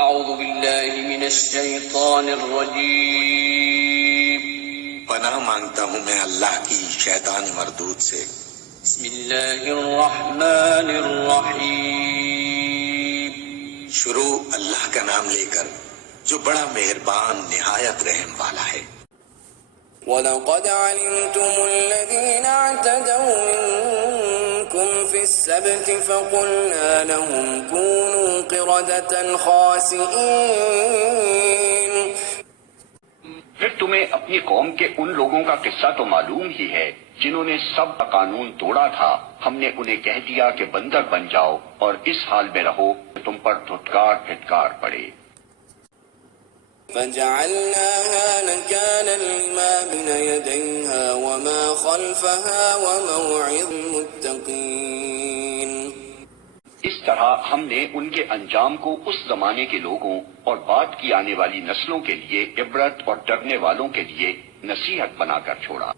اعوذ باللہ من الشیطان الرجیم پناہ مانگتا ہوں میں اللہ کی شیطان مردود سے۔ بسم اللہ الرحمن الرحیم شروع اللہ کا نام لے کر جو بڑا مہربان نہایت رحم والا ہے۔ وَلَقَدْ عَلِمْتُمُ الَّذِينَ اعْتَدَوْا مِنكُمْ فِي السَّبْتِ فَقُلْنَا لَهُمْ كُونُوا قِرَدَةً خَاسِئِينَ۔ پھر تمہیں اپنی قوم کے ان لوگوں کا قصہ تو معلوم ہی ہے جنہوں نے سب کا قانون توڑا تھا، ہم نے انہیں کہہ دیا کہ بندر بن جاؤ اور اس حال میں رہو کہ تم پر دھتکار پھٹکار پڑے۔ فَجَعَلْنَاهَا نَكَالًا لِمَا بَيْنَ يَدَيْهَا وَمَا خَلْفَهَا وَمَوْعِظَةً لِلْمُتَّقِينَ۔ اس طرح ہم نے ان کے انجام کو اس زمانے کے لوگوں اور بعد کی آنے والی نسلوں کے لیے عبرت اور ڈرنے والوں کے لیے نصیحت بنا کر چھوڑا۔